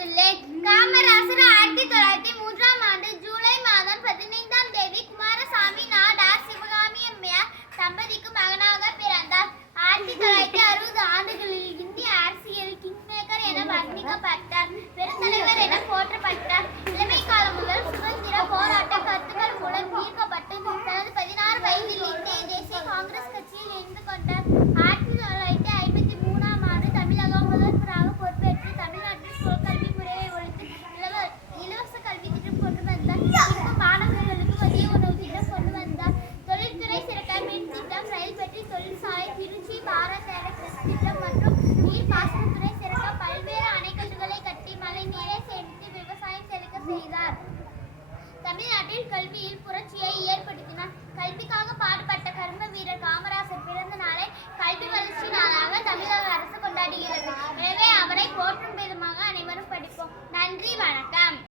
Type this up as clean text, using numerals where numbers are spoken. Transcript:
வந்துள்ளேன். காமராசர் 1903ஆம் ஆண்டு ஜூலை மாதம் 15ஆம் தேதி குமாரசாமி நாடார் சிவகாமி அம்மையார் தம்பதிக்கு மகனாக பிறந்தார். 1960 ஆண்டுகளில் இந்திய அரசியல் கிங்மேக்கர் என வர்ணிக்கப்பட்டார். பெருந்தலைவர் என போற்றப்பட்டார். இளமை காலம் முதல் சுதந்திர போராட்ட கருத்துக்கள் மூலம் ஈர்க்கப்பட்டு தனது 16 வயதில் இந்திய தேசிய காங்கிரஸ் கட்சியில் இணைந்து கொண்டார். 1953ஆம் ஆண்டு தமிழக முதல்வராக பொறுப்பேற்று தமிழ்நாட்டில் குலக்கல்வி முறையை ஒழித்து இலவச கல்வி திட்டம் கொண்டு வந்தார். மாணவர்களுக்கு மதிய உணவு திட்டம் கொண்டு வந்தார். தொழில்துறை சிறக்க மின் திட்டம், ரயில் பெட்டி தொழிற்சாலை, திருச்சி பாரத் எலக்ட்ரிக் திட்டம் மற்றும் நீர் பாசனத்துறை சிறக்க பல்வேறு அணைக்கட்டுகளை கட்டி மழை நீரை சேமித்து விவசாயம் செழிக்க செய்தார். தமிழ்நாட்டில் கல்வியில் புரட்சியை ஏற்படுத்தினார். கல்விக்காக பாடுபட்ட கர்ம வீரர் காமராசர் பிறந்த நாளை கல்வி வளர்ச்சி நாளாக தமிழக அரசு கொண்டாடுகிறது. எனவே அவரை போற்றும் விதமாக அனைவரும் படிப்போம். நன்றி, வணக்கம்.